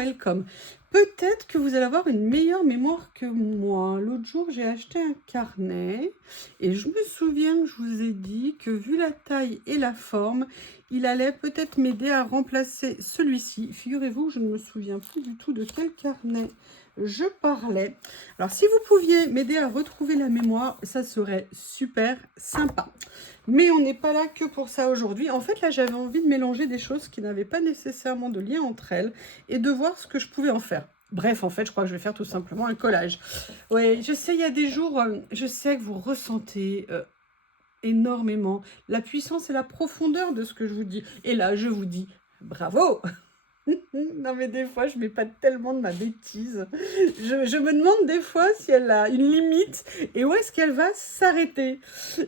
welcome. Peut-être que vous allez avoir une meilleure mémoire que moi. L'autre jour, j'ai acheté un carnet et je me souviens que je vous ai dit que vu la taille et la forme, il allait peut-être m'aider à remplacer celui-ci. Figurez-vous, je ne me souviens plus du tout de quel carnet je parlais. Alors, si vous pouviez m'aider à retrouver la mémoire, ça serait super sympa. Mais on n'est pas là que pour ça aujourd'hui. En fait, là, j'avais envie de mélanger des choses qui n'avaient pas nécessairement de lien entre elles et de voir ce que je pouvais en faire. Bref, en fait, je crois que je vais faire tout simplement un collage. Oui, je sais, il y a des jours, je sais que vous ressentez énormément la puissance et la profondeur de ce que je vous dis. Et là, je vous dis bravo! Non mais des fois je mets pas tellement de ma bêtise. Je me demande des fois si elle a une limite et où est-ce qu'elle va s'arrêter.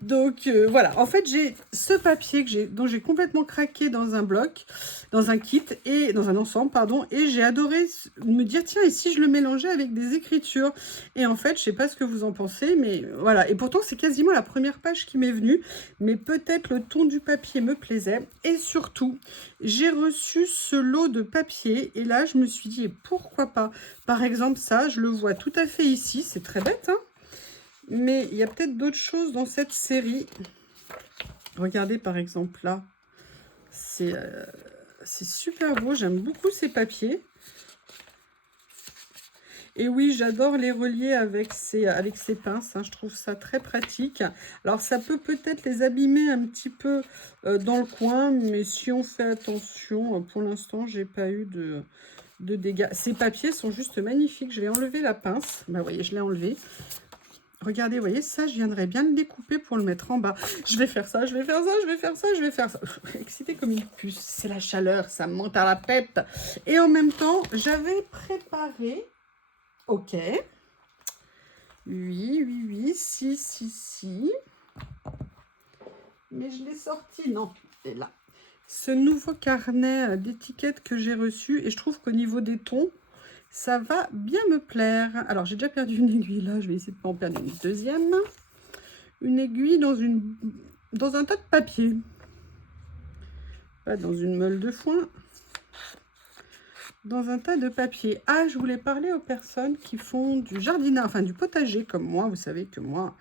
Donc voilà, en fait j'ai ce papier dont j'ai complètement craqué dans un bloc, dans un kit et dans un ensemble pardon, et j'ai adoré me dire tiens, et si je le mélangeais avec des écritures. Et en fait je sais pas ce que vous en pensez, mais voilà, et pourtant c'est quasiment la première page qui m'est venue, mais peut-être le ton du papier me plaisait et surtout j'ai reçu ce lot de papier et là je me suis dit et pourquoi pas, par exemple ça je le vois tout à fait ici, c'est très bête hein, mais il y a peut-être d'autres choses dans cette série. Regardez par exemple là, c'est super beau, j'aime beaucoup ces papiers. Et oui, j'adore les relier avec ces pinces, hein, je trouve ça très pratique. Alors, ça peut peut-être les abîmer un petit peu dans le coin, mais si on fait attention, pour l'instant, j'ai pas eu de dégâts. Ces papiers sont juste magnifiques. Je vais enlever la pince. Bah, vous voyez, je l'ai enlevé. Regardez, vous voyez, ça, je viendrais bien le découper pour le mettre en bas. Je vais faire ça, je vais faire ça, je vais faire ça, je vais faire ça. Excitée comme une puce, c'est la chaleur, ça me monte à la tête. Et en même temps, j'avais préparé... Ok. Oui, si. Mais je l'ai sorti, non, c'est là. Ce nouveau carnet d'étiquettes que j'ai reçu, et je trouve qu'au niveau des tons, ça va bien me plaire. Alors, j'ai déjà perdu une aiguille là, je vais essayer de ne pas en perdre une deuxième. Une aiguille dans un tas de papier. Pas dans une meule de foin. Dans un tas de papier. Ah, je voulais parler aux personnes qui font du jardinage, enfin du potager comme moi. Vous savez que moi,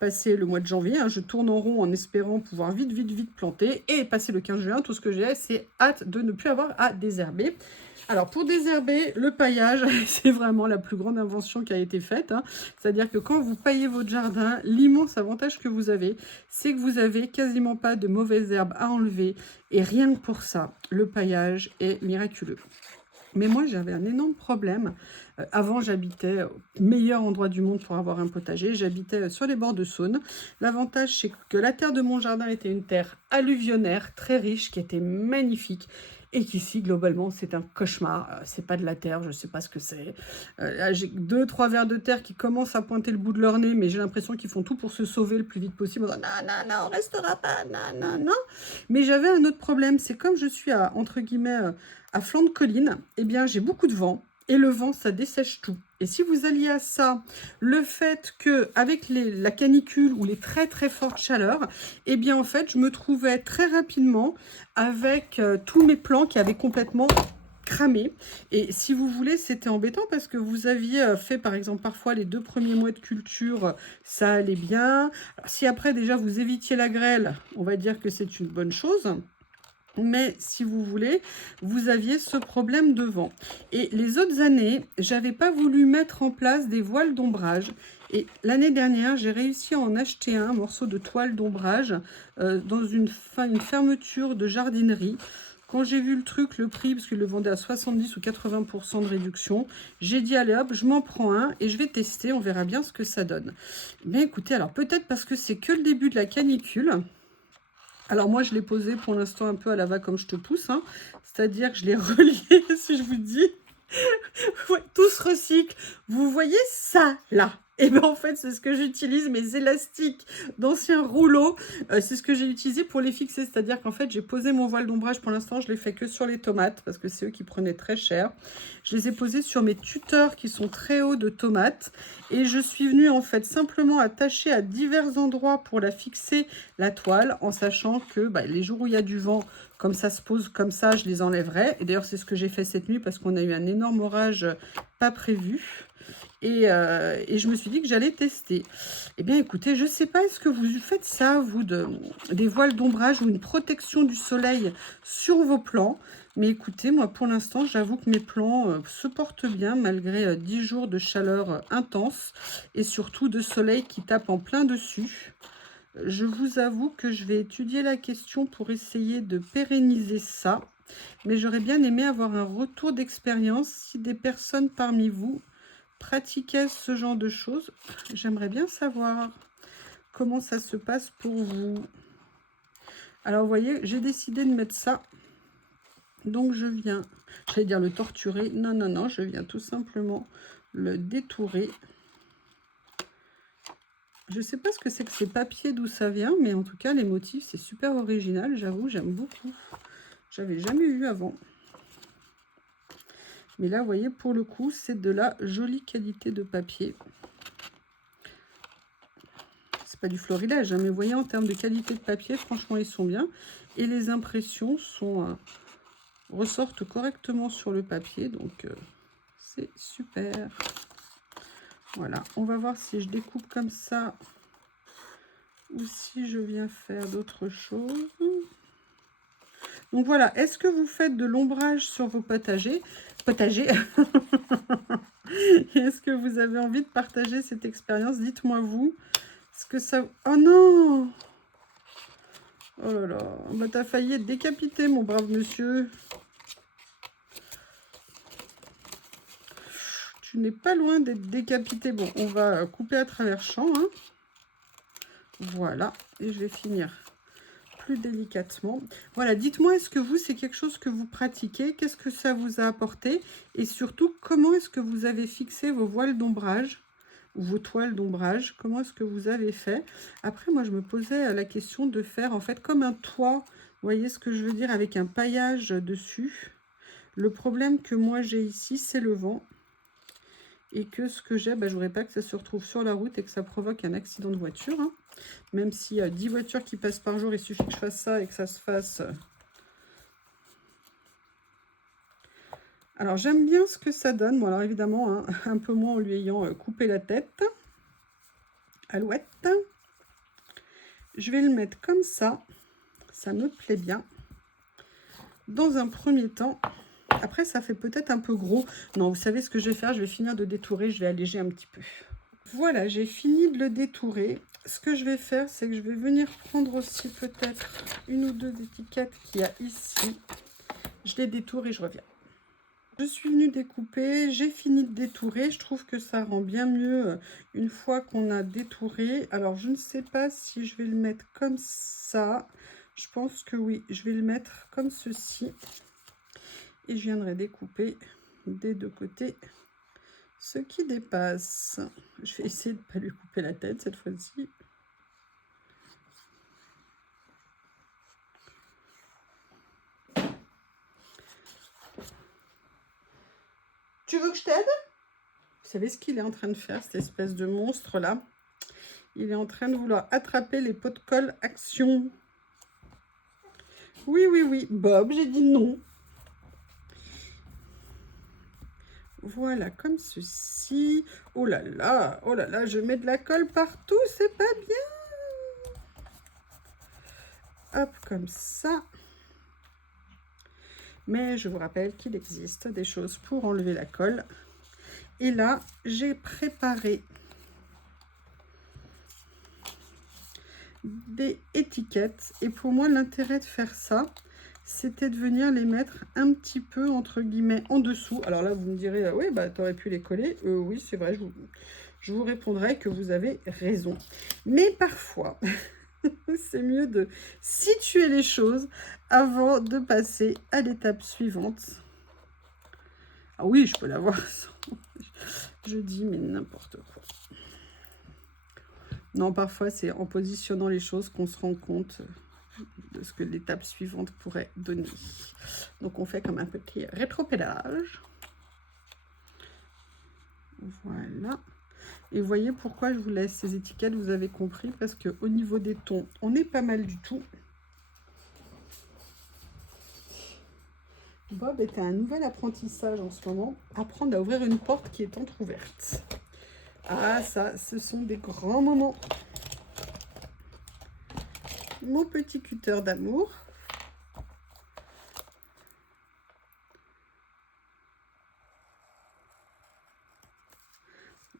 passé le mois de janvier, hein, je tourne en rond en espérant pouvoir vite planter. Et passé le 15 juin, tout ce que j'ai, c'est hâte de ne plus avoir à désherber. Alors, pour désherber, le paillage, c'est vraiment la plus grande invention qui a été faite. Hein. C'est-à-dire que quand vous paillez votre jardin, l'immense avantage que vous avez, c'est que vous n'avez quasiment pas de mauvaises herbes à enlever. Et rien que pour ça, le paillage est miraculeux. Mais moi, j'avais un énorme problème. Avant, j'habitais au meilleur endroit du monde pour avoir un potager. J'habitais sur les bords de Saône. L'avantage, c'est que la terre de mon jardin était une terre alluvionnaire, très riche, qui était magnifique. Et qu'ici, globalement, c'est un cauchemar. C'est pas de la terre, je sais pas ce que c'est. J'ai 2-3 vers de terre qui commencent à pointer le bout de leur nez, mais j'ai l'impression qu'ils font tout pour se sauver le plus vite possible. Non, on restera pas, non. Mais j'avais un autre problème, c'est comme je suis à, entre guillemets, à flanc de colline, eh bien, j'ai beaucoup de vent. Et le vent, ça dessèche tout. Et si vous alliez à ça, le fait que avec la canicule ou les très fortes chaleurs, eh bien en fait, je me trouvais très rapidement avec tous mes plants qui avaient complètement cramé. Et si vous voulez, c'était embêtant parce que vous aviez fait par exemple parfois les 2 premiers mois de culture, ça allait bien. Alors, si après déjà vous évitiez la grêle, on va dire que c'est une bonne chose. Mais si vous voulez, vous aviez ce problème de vent. Et les autres années, j'avais pas voulu mettre en place des voiles d'ombrage. Et l'année dernière, j'ai réussi à en acheter un morceau de toile d'ombrage dans une fermeture de jardinerie. Quand j'ai vu le truc, le prix, parce qu'il le vendait à 70 ou 80% de réduction, j'ai dit allez hop, je m'en prends un et je vais tester, on verra bien ce que ça donne. Mais écoutez, alors peut-être parce que c'est que le début de la canicule. Alors moi, je l'ai posé pour l'instant un peu à la va comme je te pousse. Hein. C'est-à-dire que je l'ai relié, si je vous dis. Ouais, tout se recycle. Vous voyez ça, là. Et ben en fait, c'est ce que j'utilise, mes élastiques d'anciens rouleaux, c'est ce que j'ai utilisé pour les fixer. C'est-à-dire qu'en fait, j'ai posé mon voile d'ombrage pour l'instant, je l'ai fait que sur les tomates parce que c'est eux qui prenaient très cher. Je les ai posés sur mes tuteurs qui sont très hauts de tomates et je suis venue en fait simplement attacher à divers endroits pour la fixer la toile en sachant que bah, les jours où il y a du vent, comme ça se pose comme ça, je les enlèverai. Et d'ailleurs, c'est ce que j'ai fait cette nuit parce qu'on a eu un énorme orage pas prévu. Et je me suis dit que j'allais tester. Eh bien, écoutez, je ne sais pas, est-ce que vous faites ça, vous, des voiles d'ombrage ou une protection du soleil sur vos plants? Mais écoutez, moi, pour l'instant, j'avoue que mes plants se portent bien, malgré 10 jours de chaleur intense et surtout de soleil qui tape en plein dessus. Je vous avoue que je vais étudier la question pour essayer de pérenniser ça. Mais j'aurais bien aimé avoir un retour d'expérience si des personnes parmi vous pratiquaient ce genre de choses. J'aimerais bien savoir comment ça se passe pour vous. Alors, vous voyez, j'ai décidé de mettre ça. Donc, je viens, j'allais dire le torturer. Non, non, non, je viens tout simplement le détourer. Je ne sais pas ce que c'est que ces papiers, d'où ça vient, mais en tout cas, les motifs, c'est super original. J'avoue, j'aime beaucoup. J'avais jamais vu avant. Mais là, vous voyez, pour le coup, c'est de la jolie qualité de papier. C'est pas du florilège, hein, mais vous voyez, en termes de qualité de papier, franchement, ils sont bien. Et les impressions sont, ressortent correctement sur le papier, donc c'est super. Voilà, on va voir si je découpe comme ça ou si je viens faire d'autres choses. Donc voilà, est-ce que vous faites de l'ombrage sur vos potagers? Est-ce que vous avez envie de partager cette expérience? Dites-moi vous. Est-ce que ça... Oh non! Oh là là, bah t'as failli être décapité, mon brave monsieur. Tu n'es pas loin d'être décapité. Bon, on va couper à travers champ, hein. Voilà, et je vais finir plus délicatement. Voilà, dites-moi, est-ce que vous, c'est quelque chose que vous pratiquez? Qu'est-ce que ça vous a apporté? Et surtout, comment est-ce que vous avez fixé vos voiles d'ombrage ou vos toiles d'ombrage? Comment est-ce que vous avez fait? Après, moi, je me posais la question de faire, en fait, comme un toit. Vous voyez ce que je veux dire? Avec un paillage dessus. Le problème que moi, j'ai ici, c'est le vent. Et que ce que j'ai, bah, je voudrais pas que ça se retrouve sur la route et que ça provoque un accident de voiture, hein. Même s'il y a 10 voitures qui passent par jour, il suffit que je fasse ça et que ça se fasse. Alors, j'aime bien ce que ça donne. Bon, alors évidemment, hein, un peu moins en lui ayant coupé la tête. Alouette. Je vais le mettre comme ça. Ça me plaît bien. Dans un premier temps. Après, ça fait peut-être un peu gros. Non, vous savez ce que je vais faire? Je vais finir de détourer. Je vais alléger un petit peu. Voilà, j'ai fini de le détourer. Ce que je vais faire, c'est que je vais venir prendre aussi peut-être une ou deux étiquettes qu'il y a ici. Je les détourne et je reviens. Je suis venue découper, j'ai fini de détourer. Je trouve que ça rend bien mieux une fois qu'on a détouré. Alors, je ne sais pas si je vais le mettre comme ça. Je pense que oui, je vais le mettre comme ceci. Et je viendrai découper des deux côtés ce qui dépasse. Je vais essayer de ne pas lui couper la tête cette fois-ci. Tu veux que je t'aide? Vous savez ce qu'il est en train de faire, cette espèce de monstre là? Il est en train de vouloir attraper les pots de colle Action. Oui, oui, oui. Bob, j'ai dit non. Voilà, comme ceci. Oh là là, je mets de la colle partout, c'est pas bien. Hop, comme ça. Mais je vous rappelle qu'il existe des choses pour enlever la colle. Et là, j'ai préparé des étiquettes. Et pour moi, l'intérêt de faire ça, c'était de venir les mettre un petit peu, entre guillemets, en dessous. Alors là, vous me direz, oui, bah, tu aurais pu les coller. Oui, c'est vrai, je vous répondrai que vous avez raison. Mais parfois, c'est mieux de situer les choses avant de passer à l'étape suivante. Ah oui, je peux l'avoir. Je dis, mais n'importe quoi. Non, parfois, c'est en positionnant les choses qu'on se rend compte de ce que l'étape suivante pourrait donner. Donc, on fait comme un petit rétropédalage. Voilà. Et vous voyez pourquoi je vous laisse ces étiquettes, vous avez compris, parce qu'au niveau des tons, on est pas mal du tout. Bob est à un nouvel apprentissage en ce moment, apprendre à ouvrir une porte qui est entrouverte. Ah, ça, ce sont des grands moments. Mon petit cutter d'amour.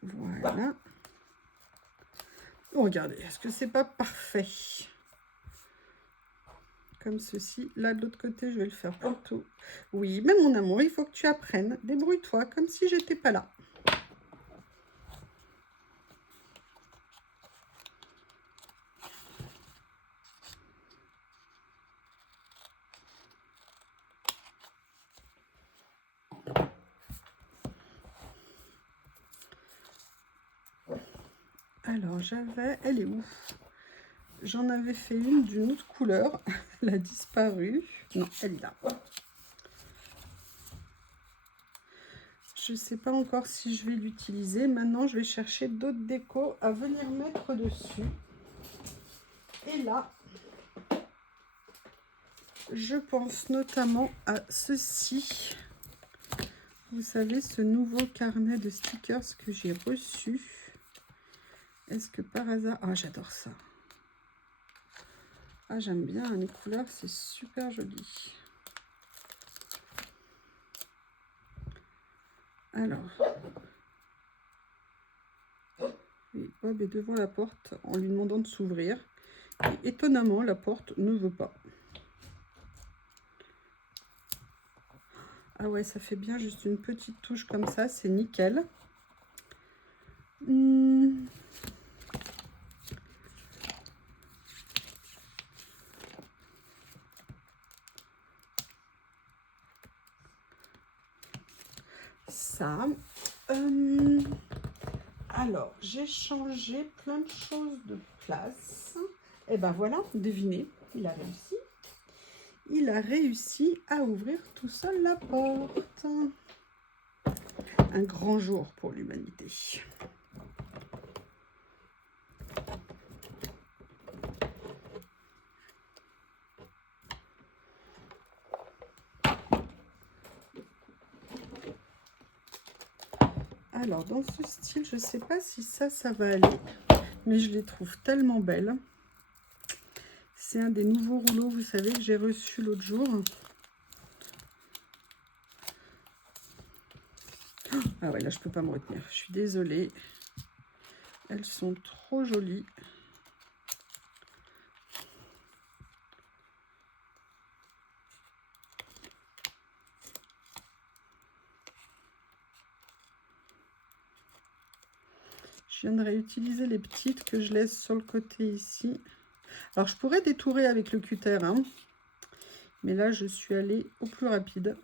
Voilà. Oh, regardez, est-ce que c'est pas parfait? Comme ceci. Là, de l'autre côté, je vais le faire plutôt. Oui, mais mon amour, il faut que tu apprennes. Débrouille-toi, comme si j'étais pas là. Alors, elle est où? J'en avais fait une d'une autre couleur. Elle a disparu. Non, elle est là. Je ne sais pas encore si je vais l'utiliser. Maintenant, je vais chercher d'autres décos à venir mettre dessus. Et là, je pense notamment à ceci. Vous savez, ce nouveau carnet de stickers que j'ai reçu. Est-ce que par hasard... Ah, j'adore ça. Ah, j'aime bien les couleurs, c'est super joli. Alors, et Bob est devant la porte en lui demandant de s'ouvrir. Et étonnamment, la porte ne veut pas. Ah ouais, ça fait bien juste une petite touche comme ça, c'est nickel. Ça. Alors, j'ai changé plein de choses de place. Et ben voilà, devinez, il a réussi. Il a réussi à ouvrir tout seul la porte. Un grand jour pour l'humanité. Alors, dans ce style, je ne sais pas si ça va aller, mais je les trouve tellement belles. C'est un des nouveaux rouleaux, vous savez, que j'ai reçu l'autre jour. Ah ouais, là, je peux pas me retenir. Je suis désolée. Elles sont trop jolies. Je viens de réutiliser les petites que je laisse sur le côté ici. Alors, je pourrais détourer avec le cutter, hein, mais là, je suis allée au plus rapide.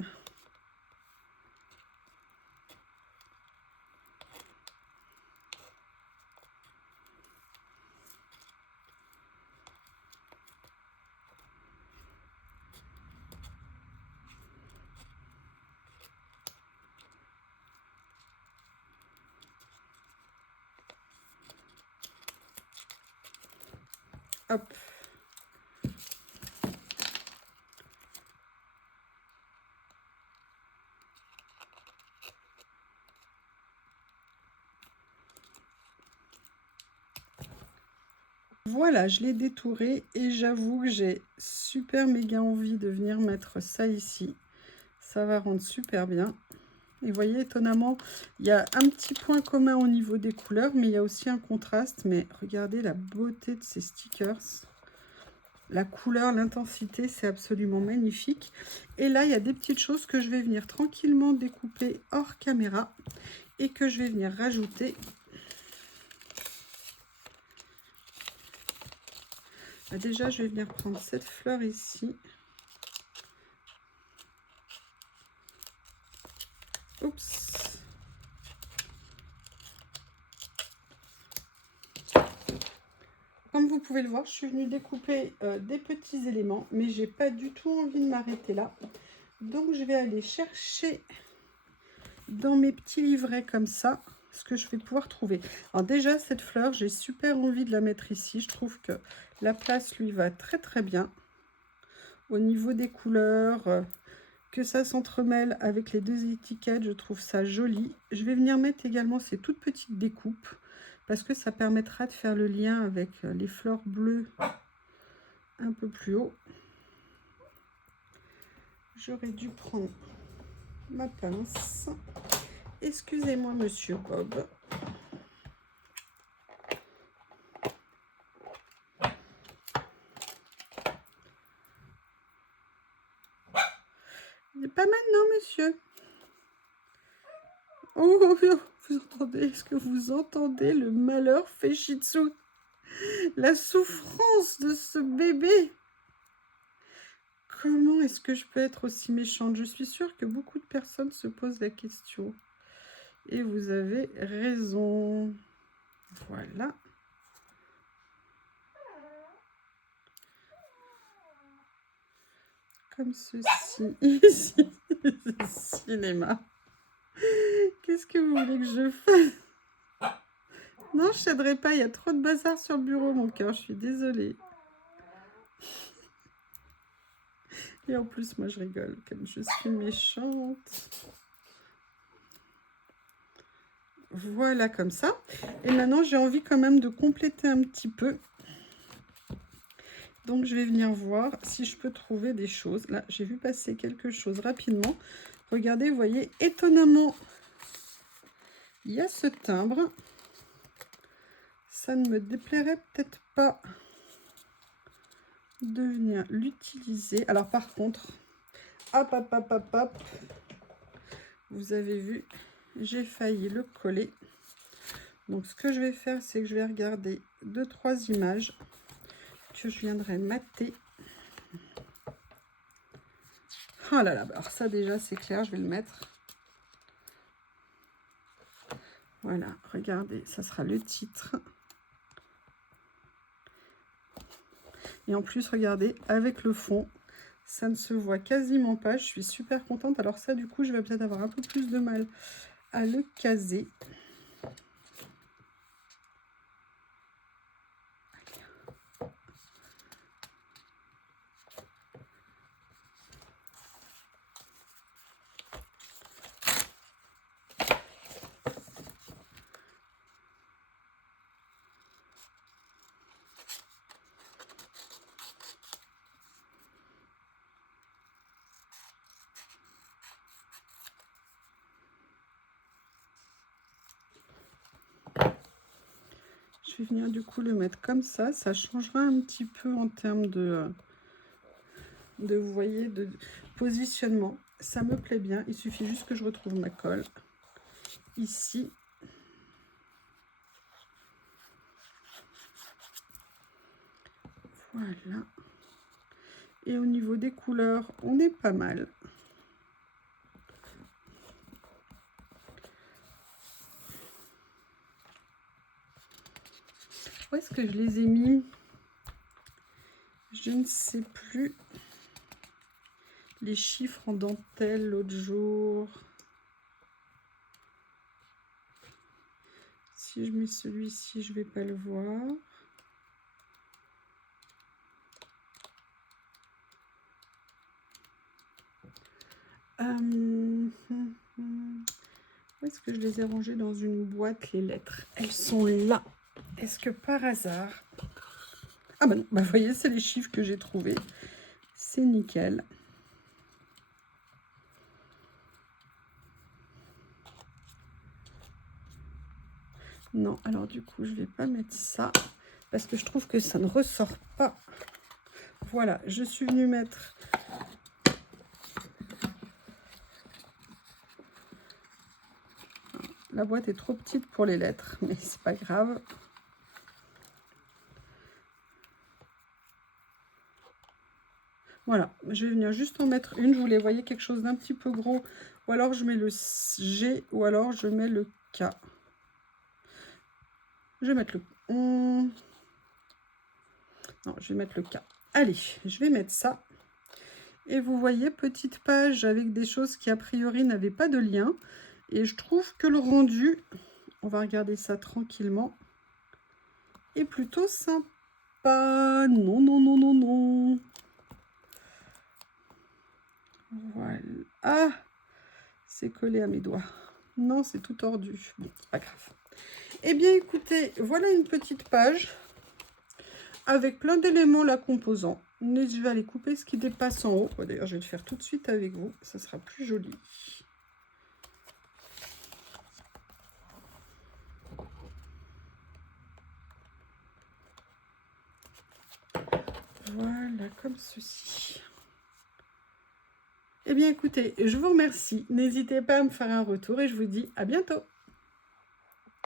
Hop. Voilà, je l'ai détouré et j'avoue que j'ai super méga envie de venir mettre ça ici. Ça va rendre super bien. Et vous voyez, étonnamment, il y a un petit point commun au niveau des couleurs, mais il y a aussi un contraste. Mais regardez la beauté de ces stickers. La couleur, l'intensité, c'est absolument magnifique. Et là, il y a des petites choses que je vais venir tranquillement découper hors caméra et que je vais venir rajouter. Déjà, je vais venir prendre cette fleur ici. Oups. comme vous pouvez le voir, je suis venue découper des petits éléments, mais j'ai pas du tout envie de m'arrêter là. Donc, je vais aller chercher dans mes petits livrets comme ça ce que je vais pouvoir trouver. Alors déjà, cette fleur, j'ai super envie de la mettre ici. Je trouve que la place lui va très très bien. Au niveau des couleurs, que ça s'entremêle avec les deux étiquettes, je trouve ça joli. Je vais venir mettre également ces toutes petites découpes parce que ça permettra de faire le lien avec les fleurs bleues un peu plus haut. J'aurais dû prendre ma pince. Excusez-moi, monsieur Bob. Pas maintenant, monsieur. Oh, vous entendez? Est-ce que vous entendez le malheur fait Shih Tzu? La souffrance de ce bébé. Comment est-ce que je peux être aussi méchante? Je suis sûre que beaucoup de personnes se posent la question. Et vous avez raison. Voilà. Comme ceci. Ici, le cinéma. Qu'est-ce que vous voulez que je fasse? Non, je ne céderai pas. Il y a trop de bazar sur le bureau, mon cœur. Je suis désolée. Et en plus, moi, je rigole, comme je suis méchante. Voilà, comme ça. Et maintenant, j'ai envie quand même de compléter un petit peu. Donc, je vais venir voir si je peux trouver des choses. Là, j'ai vu passer quelque chose rapidement. Regardez, vous voyez, étonnamment, il y a ce timbre. Ça ne me déplairait peut-être pas de venir l'utiliser. Alors, par contre, hop, hop, hop, hop, hop. Vous avez vu, j'ai failli le coller. Donc, ce que je vais faire, c'est que je vais regarder 2-3 images que je viendrai mater. Oh là là, alors ça déjà, c'est clair, je vais le mettre. Voilà, regardez, ça sera le titre. Et en plus, regardez, avec le fond, ça ne se voit quasiment pas. Je suis super contente. Alors ça, du coup, je vais peut-être avoir un peu plus de mal à le caser. Je vais venir du coup le mettre comme ça. Ça changera un petit peu en termes de vous voyez, de positionnement. Ça me plaît bien. Il suffit juste que je retrouve ma colle ici. Voilà. Et au niveau des couleurs, on est pas mal. Où est-ce que je les ai mis? Je ne sais plus. Les chiffres en dentelle l'autre jour. Si je mets celui-ci, je ne vais pas le voir. Où est-ce que je les ai rangées dans une boîte, les lettres? Elles sont là. Est-ce que par hasard... Ah bah non, bah vous voyez, c'est les chiffres que j'ai trouvés. C'est nickel. Non, alors du coup, je vais pas mettre ça parce que je trouve que ça ne ressort pas. Voilà, je suis venue mettre... La boîte est trop petite pour les lettres, mais c'est pas grave. Voilà, je vais venir juste en mettre une. Je voulais, voyez, quelque chose d'un petit peu gros. Ou alors je mets le G, ou alors je mets le K. Je vais mettre le... Non, je vais mettre le K. Allez, je vais mettre ça. Et vous voyez, petite page avec des choses qui a priori n'avaient pas de lien. Et je trouve que le rendu, on va regarder ça tranquillement, est plutôt sympa. Non, non, non, non, non. Voilà. Ah, c'est collé à mes doigts. Non, c'est tout tordu. Bon, pas grave. Eh bien, écoutez, voilà une petite page avec plein d'éléments la composant. Mais je vais aller couper ce qui dépasse en haut. D'ailleurs, je vais le faire tout de suite avec vous. Ça sera plus joli. Voilà, comme ceci. Eh bien, écoutez, je vous remercie. N'hésitez pas à me faire un retour et je vous dis à bientôt.